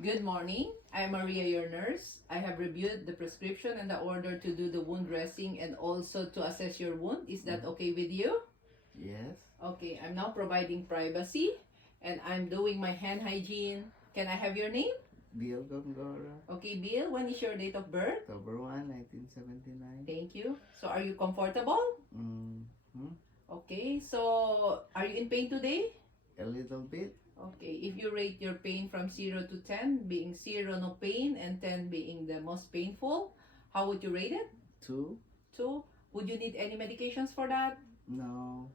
Good morning. I'm Maria, your nurse. I have reviewed the prescription and the order to do the wound dressing and also to assess your wound. Is that okay with you? Yes. Okay, I'm now providing privacy and I'm doing my hand hygiene. Can I have your name? Bill Gongora, Okay, Bill, when is your date of birth? October 1, 1979. Thank you. So, are you comfortable? Mm-hmm. Okay, so are you in pain today? A little bit. Okay, if you rate your pain from 0 to 10, being 0 no pain and 10 being the most painful, how would you rate it? 2. 2. Would you need any medications for that? No.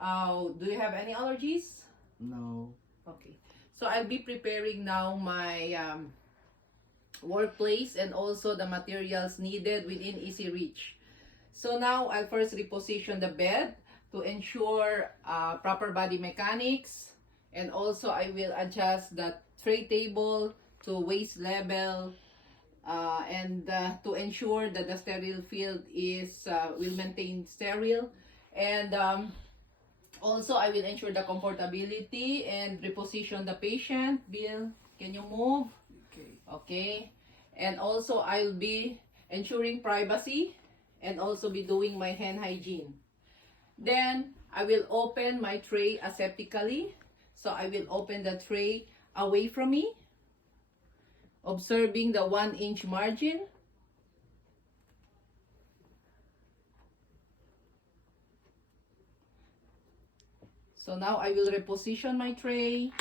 Do you have any allergies? No. Okay. So I'll be preparing now my workplace and also the materials needed within easy reach. So now I'll first reposition the bed to ensure proper body mechanics. And also I will adjust the tray table to waist level and to ensure that the sterile field is will maintain sterile. And also I will ensure the comfortability and reposition the patient. Bill, can you move? Okay. Okay. And also I'll be ensuring privacy and also be doing my hand hygiene. Then I will open my tray aseptically. So I will open the tray away from me, observing the 1-inch margin. So now I will reposition my tray.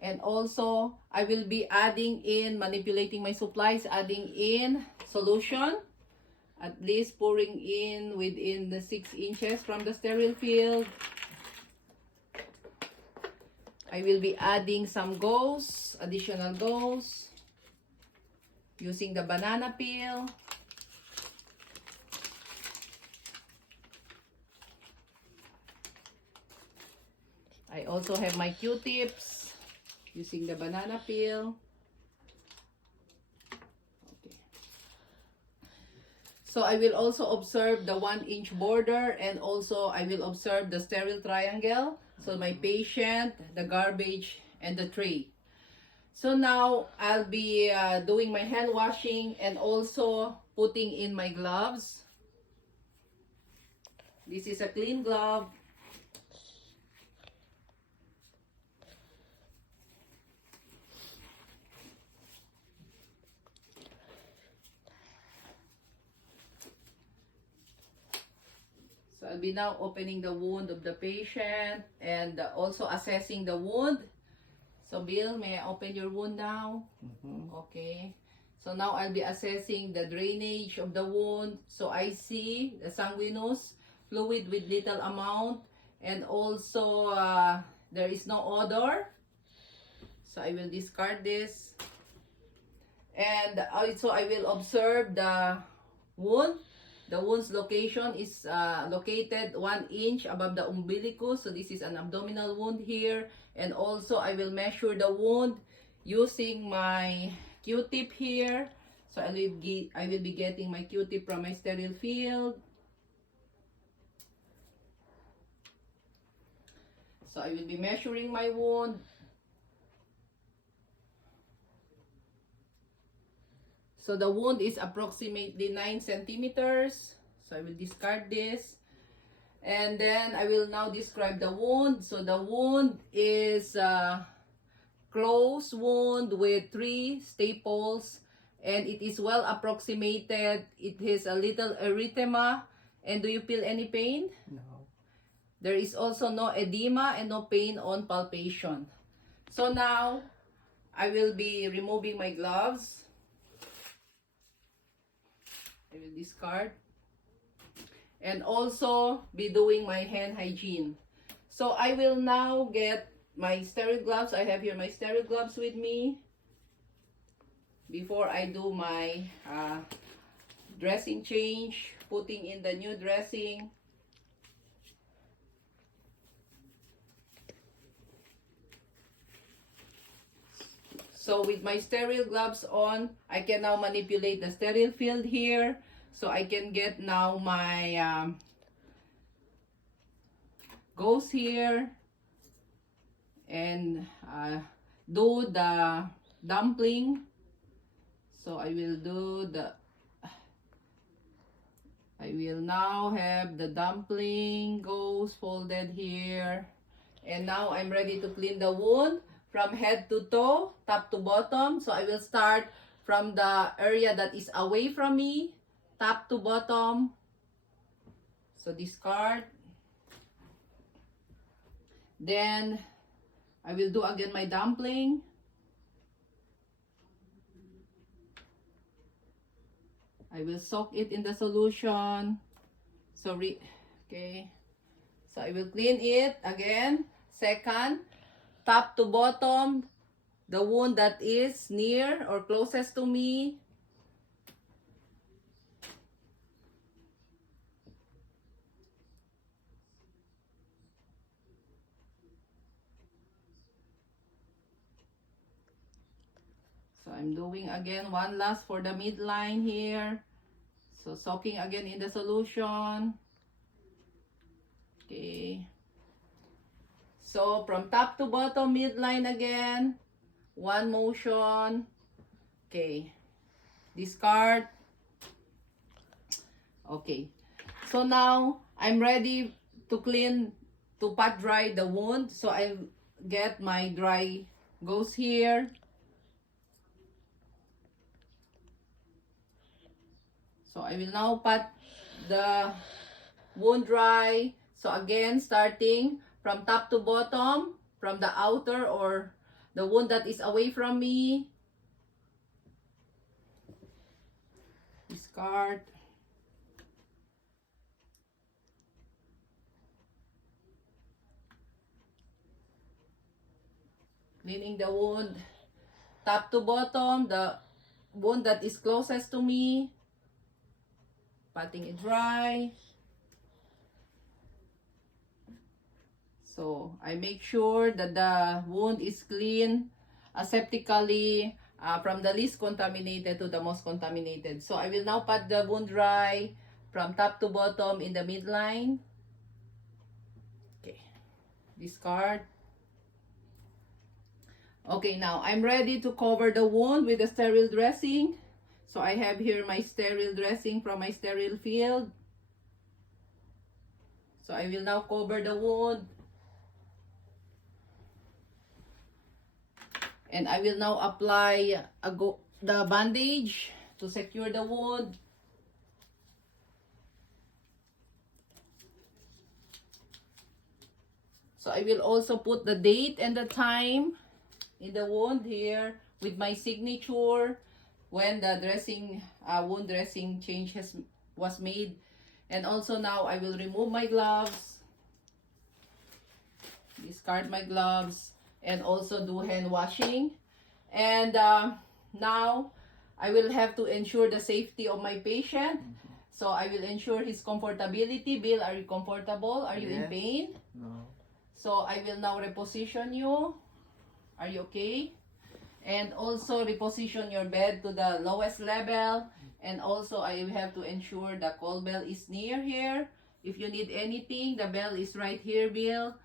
And also, I will be manipulating my supplies, adding in solution. At least pouring in within the 6 inches from the sterile field. I will be adding some gauze, additional gauze, using the banana peel. I also have my Q-tips, using the banana peel. So I will also observe the 1-inch border and also I will observe the sterile triangle. So my patient, the garbage, and the tray. So now I'll be doing my hand washing and also putting in my gloves. This is a clean glove. So I'll be now opening the wound of the patient and also assessing the wound. So Bill, may I open your wound now? Mm-hmm. Okay. So now I'll be assessing the drainage of the wound. So I see the sanguinous fluid with little amount and also there is no odor. So I will discard this. And also I will observe the wound. The wound's location is located 1 inch above the umbilicus. So this is an abdominal wound here. And also I will measure the wound using my Q-tip here. So I will be getting my Q-tip from my sterile field. So I will be measuring my wound. So the wound is approximately 9 centimeters. So I will discard this. And then I will now describe the wound. So the wound is a closed wound with 3 staples. And it is well approximated. It has a little erythema. And do you feel any pain? No. There is also no edema and no pain on palpation. So now I will be removing my gloves. I will discard. And also be doing my hand hygiene. So I will now get my sterile gloves. I have here my sterile gloves with me. Before I do my dressing change, putting in the new dressing. So with my sterile gloves on, I can now manipulate the sterile field here. So I can get now my goes here and do the dumpling. So I will now have the dumpling goes folded here. And now I'm ready to clean the wound from head to toe, top to bottom. So I will start from the area that is away from me, top to bottom. So discard. Then I will do again my dumpling. I will soak it in the solution. Okay. So I will clean it again. Second, top to bottom, the wound that is near or closest to me. So I'm doing again one last for the midline here. So soaking again in the solution. Okay. So from top to bottom, midline again. One motion. Okay. Discard. Okay. So now I'm ready to pat dry the wound. So I get my dry gauze here. So I will now pat the wound dry. So again, starting from top to bottom, from the outer or the wound that is away from me. Discard. Cleaning the wound. Top to bottom, the wound that is closest to me. Patting it dry. So I make sure that the wound is clean aseptically from the least contaminated to the most contaminated. So I will now pat the wound dry from top to bottom in the midline. Okay, discard. Okay, now I'm ready to cover the wound with the sterile dressing. So I have here my sterile dressing from my sterile field. So I will now cover the wound. And I will now apply the bandage to secure the wound. So I will also put the date and the time in the wound here with my signature when the wound dressing change was made. And also now I will remove my gloves, discard my gloves, and also do hand washing. And now I will have to ensure the safety of my patient. So I will ensure his comfortability. Bill, are you comfortable? Are you in Yes. pain? No. So I will now reposition you. Are you okay? And also reposition your bed to the lowest level. And also I have to ensure the call bell is near here. If you need anything, the bell is right here, Bill.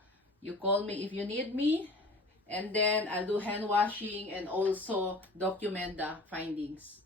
You call me if you need me. And then I'll do hand washing and also document the findings.